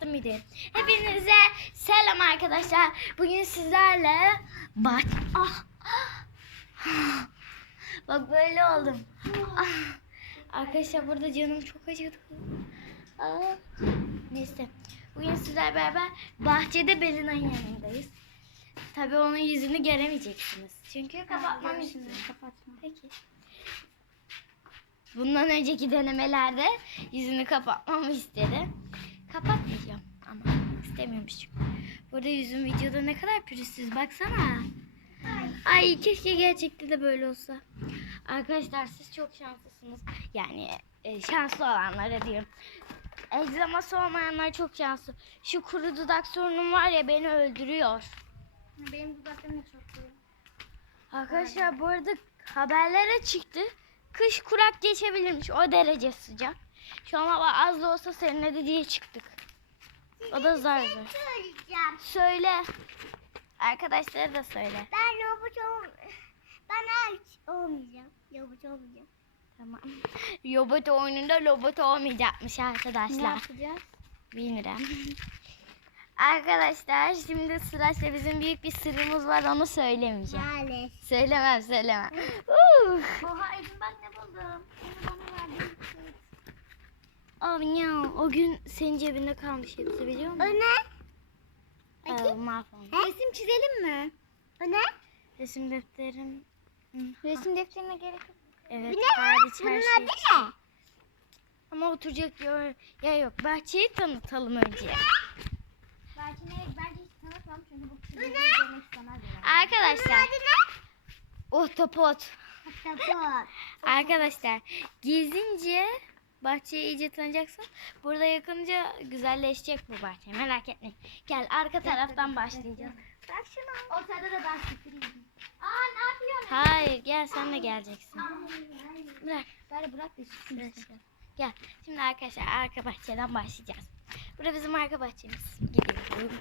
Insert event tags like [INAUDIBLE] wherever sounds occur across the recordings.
mıydı? Hepinize selam arkadaşlar. Bugün sizlerle bak ah, ah. bak böyle oldum. Ah. Arkadaşlar burada canım çok acıdı. Ah. Neyse. Bugün sizlerle beraber bahçede Belina'nın yanındayız. Tabii onun yüzünü göremeyeceksiniz. Çünkü kapatmam istedim. Kapatma. Peki. Bundan önceki denemelerde yüzünü kapatmamı istedi. Kapatmayacağım ama istemiyormuş çünkü. Burada yüzüm videoda ne kadar pürüzsüz baksana. Ay keşke gerçekte de böyle olsa. Arkadaşlar siz çok şanslısınız. Yani e, şanslı olanlara diyorum. Egzaması olmayanlar çok şanslı. Şu kuru dudak sorunum var ya beni öldürüyor. Benim dudaklarım da çok büyük. Arkadaşlar bu arada haberlere çıktı. Kış kurak geçebilirmiş. O derece sıcak. Şu an hava az da olsa serinledi diye çıktık. O da zar zor. Söyleyeceğim. Söyle. Arkadaşlara da söyle. Ben robot ol... Ben hiç olmayacağım. Robot olmayacağım. Tamam. [LAUGHS] Robot oyununda robot olmayacakmış arkadaşlar. yapacağız? Bilmiyorum. [LAUGHS] Arkadaşlar şimdi sırayla bizim büyük bir sırrımız var onu söylemeyeceğim. Maalesef. Söylemem söylemem. [LAUGHS] Oha Edin bak ne buldum. Bunu bana verdin. Oh ya o gün senin cebinde kalmış hepsi biliyor musun? O ne? Ee, mahvolmuş. Resim çizelim mi? O ne? Resim defterim. Hı. Resim defterine gerek yok. Evet Bu ne? hariç Bunun her adı şey. ne? Ama oturacak yer, yer yok. Bahçeyi tanıtalım önce. Belki ne? Belki hiç tanıtmam çünkü bu çizimi görmek istemez. Arkadaşlar. adı ne? Ohtopot. Tapot. Arkadaşlar gezince bahçeyi iyice tanıyacaksın. Burada yakınca güzelleşecek bu bahçe. Merak etmeyin. Gel arka taraftan başlayacağız. Bak şunu. O sırada da ben sürprizim. Aa ne yapıyorsun? Hayır gel sen de geleceksin. Bırak. Bari bırak da Bırak. Gel. Şimdi arkadaşlar arka bahçeden başlayacağız. Burası bizim arka bahçemiz. Gidiyorum.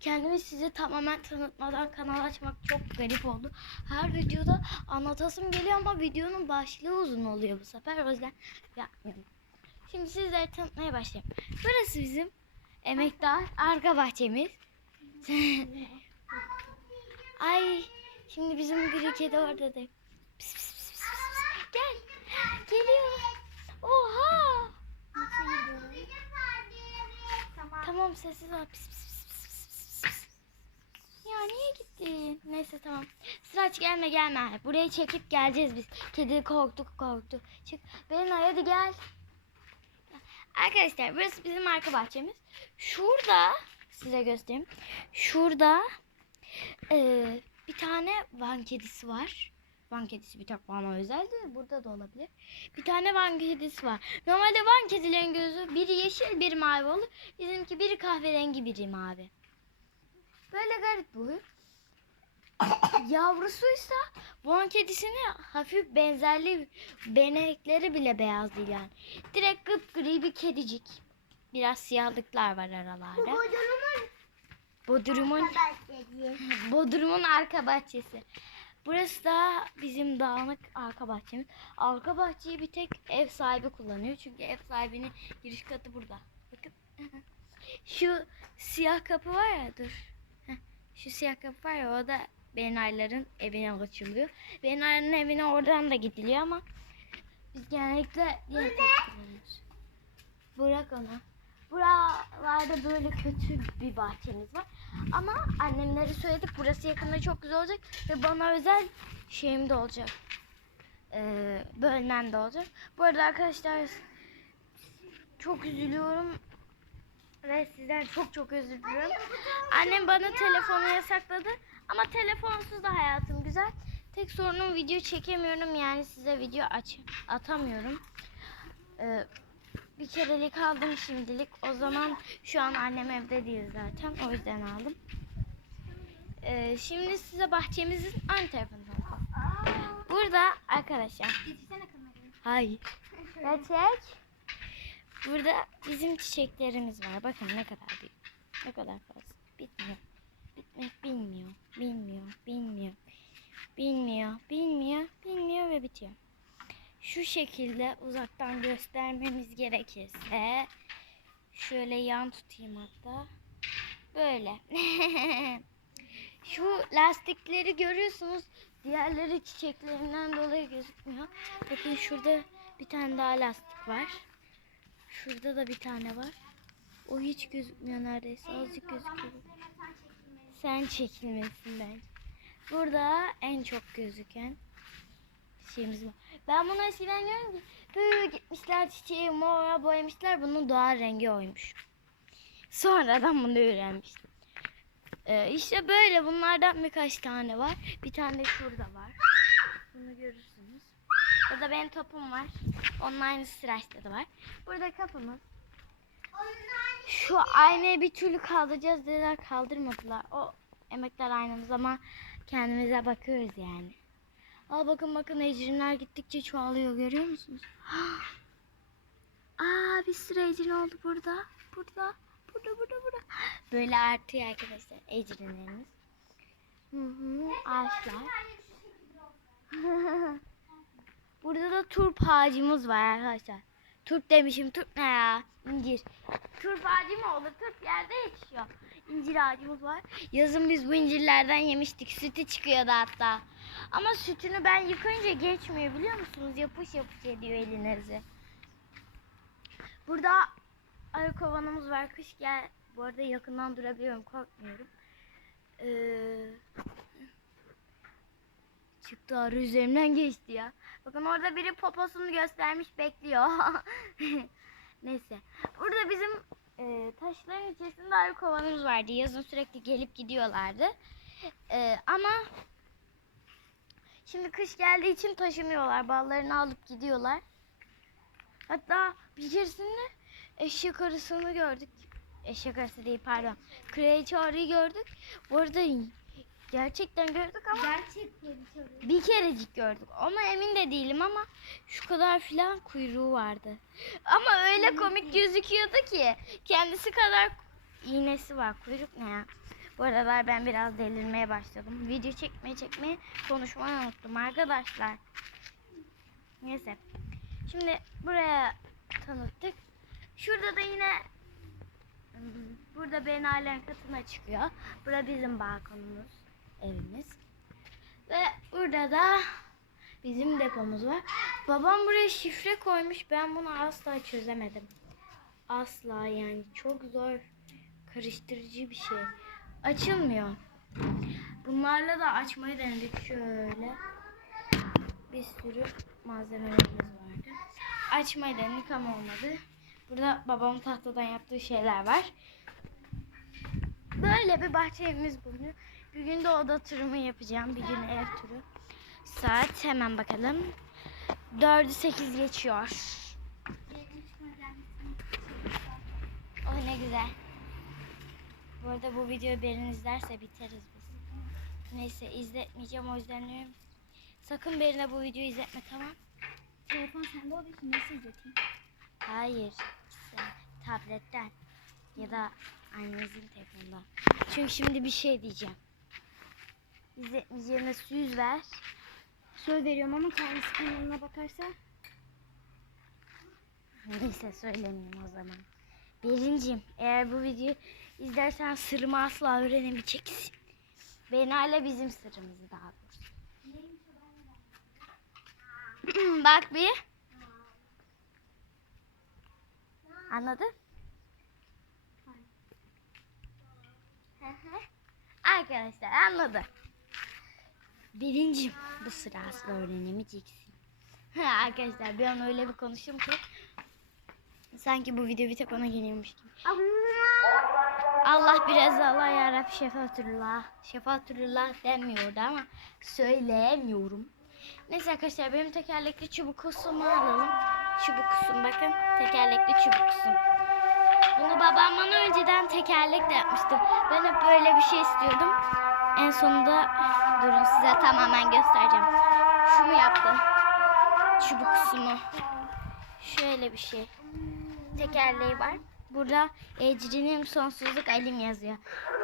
Kendimi size tamamen tanıtmadan kanal açmak çok garip oldu. Her videoda anlatasım geliyor ama videonun başlığı uzun oluyor bu sefer. O yüzden yapmıyorum. Şimdi sizlere tanıtmaya başlayayım. Burası bizim emektar arka bahçemiz. [LAUGHS] Ay şimdi bizim gri kedi orada da. Pis, pis, pis, pis, pis. Gel. Geliyor. Oha. Tamam. Tamam sessiz ol. Pis, pis, pis, pis, pis, pis. Ya niye gittin? Neyse tamam. Sıraç gelme gelme. Burayı çekip geleceğiz biz. Kedi korktu korktu. Çık. Belinay hadi gel. Arkadaşlar burası bizim arka bahçemiz. Şurada size göstereyim. Şurada eee, bir tane van kedisi var. Van kedisi bir tek bana özel de burada da olabilir. Bir tane van kedisi var. Normalde van kedilerin gözü biri yeşil biri mavi olur. Bizimki biri kahverengi biri mavi. Böyle garip bu. [COUGHS] Yavrusuysa van kedisine hafif benzerli benekleri bile beyaz değil yani. Direkt gri bir kedicik. Biraz siyahlıklar var aralarda. Bodrum'un Bodrum'un arka bahçesi. Burası da bizim dağınık arka bahçemiz. Arka bahçeyi bir tek ev sahibi kullanıyor. Çünkü ev sahibinin giriş katı burada. Bakın. [LAUGHS] Şu siyah kapı var ya dur. Şu siyah kapı var ya o da Benayların evine açılıyor. Benayların evine oradan da gidiliyor ama biz genellikle diğer kapı. Bırak onu. Buralarda böyle kötü bir bahçemiz var. Ama annemlere söyledik burası yakında çok güzel olacak ve bana özel şeyim de olacak. Ee, bölmem de olacak. Bu arada arkadaşlar çok üzülüyorum ve sizden çok çok özür diliyorum. Annem bana telefonu yasakladı ama telefonsuz da hayatım güzel. Tek sorunum video çekemiyorum yani size video aç atamıyorum. Ee, bir kerelik aldım şimdilik. O zaman şu an annem evde değil zaten. O yüzden aldım. Ee, şimdi size bahçemizin ön tarafını tanıtalım. Burada arkadaşlar. Hayır. Gerçek. Burada bizim çiçeklerimiz var. Bakın ne kadar büyük. Ne kadar fazla. Bitmiyor. Bitmek bilmiyor. Bilmiyor. Bilmiyor. Bilmiyor. Bilmiyor. Bilmiyor ve bitiyor. Şu şekilde uzaktan göstermemiz gerekirse Şöyle yan tutayım hatta. Böyle. [LAUGHS] Şu lastikleri görüyorsunuz. Diğerleri çiçeklerinden dolayı gözükmüyor. Bakın şurada bir tane daha lastik var. Şurada da bir tane var. O hiç gözükmüyor neredeyse. Azıcık gözüküyor. Sen çekilmesin bence. Burada en çok gözüken şeyimiz var. Ben bunu eskiden diyorum ki "Hı, gitmişler çiçeği mora boyamışlar. Bunun doğal rengi oymuş. Sonradan bunu öğrenmiştim. Ee, işte böyle bunlardan birkaç tane var. Bir tane de şurada var. Bunu görürsünüz. Burada benim topum var. Onun aynısı tıraşta da var. Burada kapımız. Şu aynayı bir türlü kaldıracağız dediler kaldırmadılar. O emekler aynamız ama kendimize bakıyoruz yani. Al bakın bakın ecrinler gittikçe çoğalıyor görüyor musunuz? [GASPS] Aa bir sürü ecrin oldu burada. Burada. Burada burada burada. [GASPS] Böyle artıyor arkadaşlar ecrinlerimiz. Hı ağaçlar. [LAUGHS] burada da turp ağacımız var arkadaşlar. Turp demişim turp ne ya? İncir. Turp ağacı mı olur? Turp yerde yetişiyor. İncir ağacımız var. Yazın biz bu incirlerden yemiştik. Sütü çıkıyordu hatta. Ama sütünü ben yıkayınca geçmiyor biliyor musunuz? Yapış yapış ediyor elinizi. Burada arı kovanımız var. Kış gel. Bu arada yakından durabiliyorum. Korkmuyorum. Ee, çıktı arı üzerimden geçti ya. Bakın orada biri poposunu göstermiş bekliyor. [LAUGHS] Neyse. Burada bizim e, taşların içerisinde arı kovanımız vardı. Yazın sürekli gelip gidiyorlardı. E, ama şimdi kış geldiği için taşımıyorlar. Ballarını alıp gidiyorlar. Hatta bir keresinde eşek arısını gördük. Eşek arısı değil pardon. Kraliçe arıyı gördük. Bu arada gerçekten gördük ama Gerçek bir kerecik gördük. Ama emin de değilim ama şu kadar filan kuyruğu vardı. Ama öyle komik gözüküyordu ki kendisi kadar iğnesi var. Kuyruk ne ya? Bu aralar ben biraz delirmeye başladım. Video çekmeye çekmeye konuşmayı unuttum arkadaşlar. Neyse. Şimdi buraya tanıttık. Şurada da yine hmm, burada Benalen katına çıkıyor. Burada bizim balkonumuz, evimiz. Ve burada da bizim depomuz var. Babam buraya şifre koymuş. Ben bunu asla çözemedim. Asla yani çok zor karıştırıcı bir şey. Açılmıyor. Bunlarla da açmayı denedik şöyle. Bir sürü malzemelerimiz vardı. Açmayı denedik ama olmadı. Burada babamın tahtadan yaptığı şeyler var. Böyle bir bahçe evimiz bulunuyor. Bir gün de oda turumu yapacağım. Bir gün ev turu. Saat hemen bakalım. 4'ü 8 geçiyor. Oh ne güzel. Bu arada bu videoyu Berin izlerse biteriz biz. Neyse izletmeyeceğim o yüzden diyorum. Sakın Berin'e bu videoyu izletme tamam. Telefon sende olduğu için nasıl izleteyim? Hayır. Sen tabletten ya da annenizin telefonundan. Çünkü şimdi bir şey diyeceğim. İzletmeyeceğime yüz ver. Söz veriyorum ama kendisi kanalına bakarsa Neyse söylemeyeyim o zaman. Birincim eğer bu videoyu izlersen sırrımı asla öğrenemeyeceksin. Ben hala bizim sırrımızı daha doğrusu. [CLEARS THROAT] Bak bir. Anladın? Arkadaşlar anladı. Birincim bu sıra asla öğrenemeyeceksin. [LAUGHS] Arkadaşlar bir an öyle bir konuştum ki sanki bu video bir tek ona geliyormuş gibi. Allah biraz Allah yarabbim şefatullah. Şefatullah demiyordu ama söyleyemiyorum. Neyse arkadaşlar benim tekerlekli çubuk kusumu alalım. Çubuk kusum bakın. Tekerlekli çubuk kusum. Bunu babam bana önceden tekerlekle yapmıştı. Ben hep böyle bir şey istiyordum. En sonunda [SIGHS] durun size tamamen göstereceğim. Şunu yaptı. Çubuk kusumu. Şöyle bir şey. Tekerleği var. Burada Ecri'nin sonsuzluk Alim yazıyor.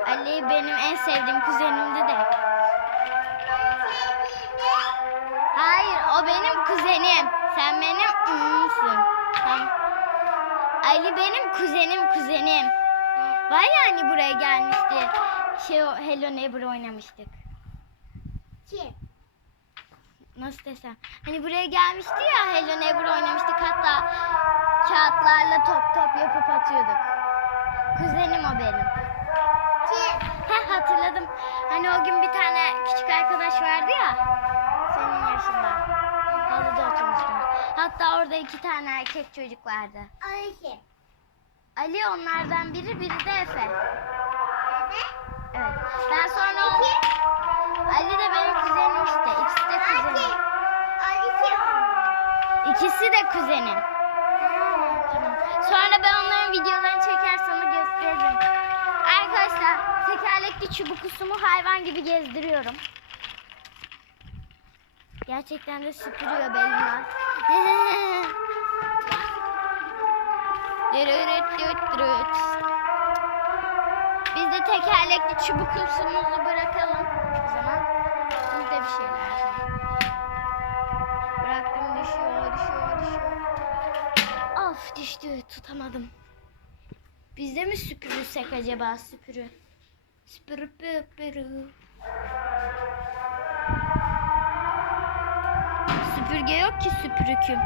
Ali benim en sevdiğim kuzenimdi de. Hayır o benim kuzenim. Sen benim ımsın. Tamam. Ali benim kuzenim kuzenim. Var ya hani buraya gelmişti. Şey o Hello Neighbor oynamıştık. Kim? Nasıl desem? Hani buraya gelmişti ya Hello Neighbor oynamıştık. Hatta kağıtlarla top top yapıp atıyorduk. Kuzenim o benim. Kim? He hatırladım. Hani o gün bir tane küçük arkadaş vardı ya. Senin yaşında. Halıda oturmuştum. Hatta orada iki tane erkek çocuk vardı. Ayşe. Ali onlardan biri, biri de Efe. Evet. Ben sonra o... Ali de benim kuzenim işte. İkisi de kuzenim. Ayşe. İkisi de kuzenim. Tamam. Sonra ben onların videolarını çeker sana gösteririm. Arkadaşlar tekerlekli çubukusumu hayvan gibi gezdiriyorum. Gerçekten de süpürüyor benimle. [LAUGHS] Dürürüt düt tekerlekli çubukusumuzu bırakalım. O zaman biz de bir şeyler yapalım. Bıraktım düşüyor, düşüyor, düşüyor. Of düştü, tutamadım. Biz de mi süpürürsek acaba süpürü? Süpürü püpürü. Süpürge yok ki süpürüküm.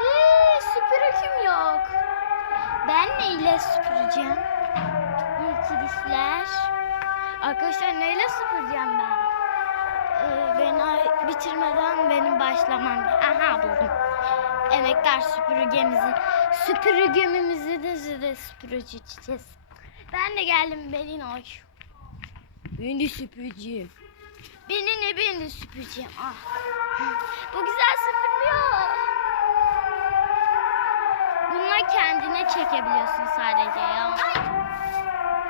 Ee, süpürüküm yok. Ben neyle süpüreceğim? İlk dişler. Arkadaşlar neyle süpüreceğim ben? Ee, ben ay bitirmeden benim başlamam. Aha buldum. Emektar süpürgemizi, süpürgemizi de, de süpüreceğiz. Ben de geldim Belinoy. Ben de süpüreceğim. Beni ne ben de süpüreceğim. Ah. Bu güzel süpürüyor. Bununla kendine çekebiliyorsun sadece ya.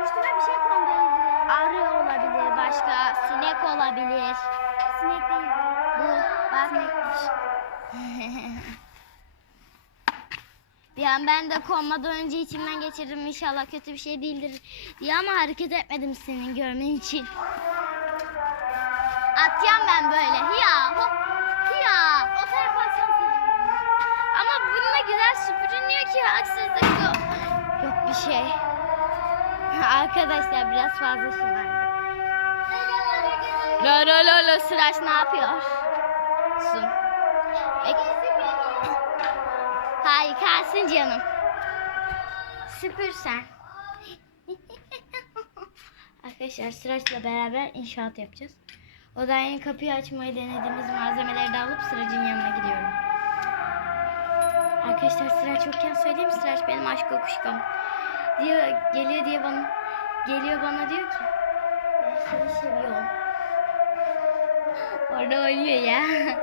Üstüme bir şey kondu. Arı olabilir başka, sinek olabilir. Sinek değil bu. Bak. [LAUGHS] bir an ben de konmadan önce içimden geçirdim inşallah kötü bir şey değildir diye ama hareket etmedim senin görmen için. Atacağım ben böyle. Hiya hop. Ki haksızlık yok. Yok bir şey. Arkadaşlar biraz fazla şımardık. La la la la Sıraç ne yapıyor? Su. Kalsın canım. Süpür sen. [LAUGHS] Arkadaşlar Sıraç'la beraber inşaat yapacağız. Odanın kapıyı açmayı denediğimiz malzemeleri de alıp Sıraç'ın yanına gidiyorum. Arkadaşlar Sıraç yokken söyleyeyim Sıraç benim aşk kokuşkom. Diyor, geliyor diye bana geliyor bana diyor ki ben seni seviyorum. [LAUGHS] Orada oynuyor ya. [LAUGHS]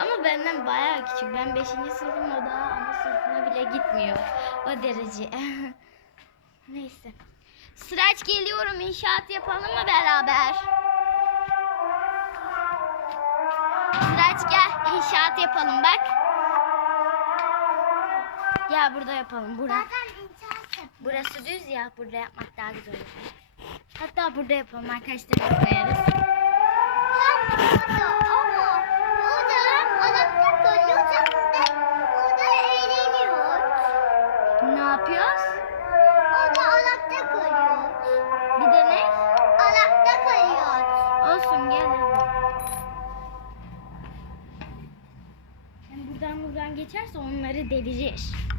Ama benden bayağı küçük. Ben 5. sınıfım o daha ana sınıfına bile gitmiyor. O derece. [LAUGHS] Neyse. Sıraç geliyorum inşaat yapalım mı beraber? Sıraç gel inşaat yapalım bak. Gel burada yapalım. Burada. Burası düz ya. Burada yapmak daha güzel olur. Hatta burada yapalım arkadaşlar. koyarız. Ne yapıyoruz? Orada alakta kalıyor. Bir de ne? Alakta kalıyor. Olsun gel. Yani buradan buradan geçerse onları devirir.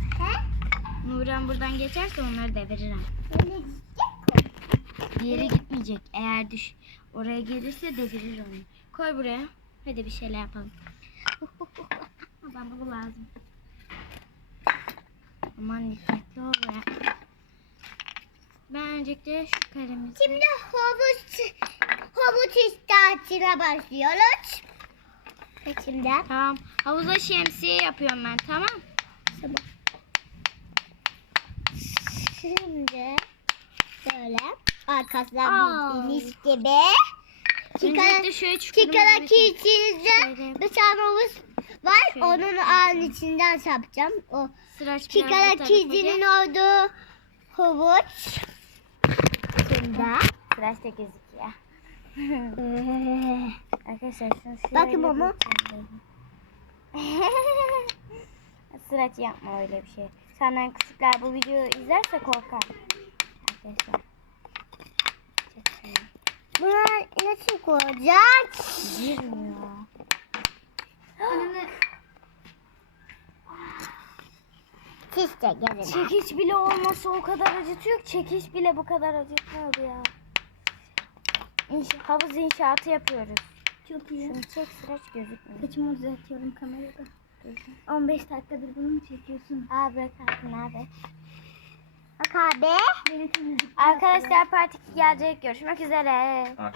Nuran buradan geçerse onları devirir. ha. Öyle gidecek Bir yere gitmeyecek. Eğer düş oraya gelirse devirir onu. Koy buraya. Hadi bir şeyler yapalım. [LAUGHS] Bana bu lazım. Aman dikkatli ol be. Ben öncelikle şu kalemizi... Şimdi havuç havuç istatine başlıyoruz. Şimdi. Tamam. Havuza şemsiye yapıyorum ben tamam. Tamam. Şimdi şöyle arkasından Aa. bildiğiniz gibi bir- içinizde bir havuz var. Şöyle. Onun ağın içinden sapacağım. O tarafa kizinin gel. olduğu havuç. Şimdi. Sıraç da gözüküyor. [LAUGHS] Arkadaşlar şunu Bakın ama. [LAUGHS] Sıraç yapma öyle bir şey. Senden küçükler bu videoyu izlerse korkar. Arkadaşlar. Buna nasıl koyacak? Girmiyor. Siz de gelin. Çekiç bile olmasa o kadar acıtıyor ki çekiç bile bu kadar acıtmıyordu ya. İnş havuz inşaatı yapıyoruz. Çok iyi. Şunu çek sıraç gözükmüyor. Saçımı düzeltiyorum kamerada. 15 dakikadır bunu mu çekiyorsun? Aa bırak artık nerede? Bak abi. Beni temizlik Arkadaşlar part 2 gelecek. Görüşmek üzere. Arkadaşlar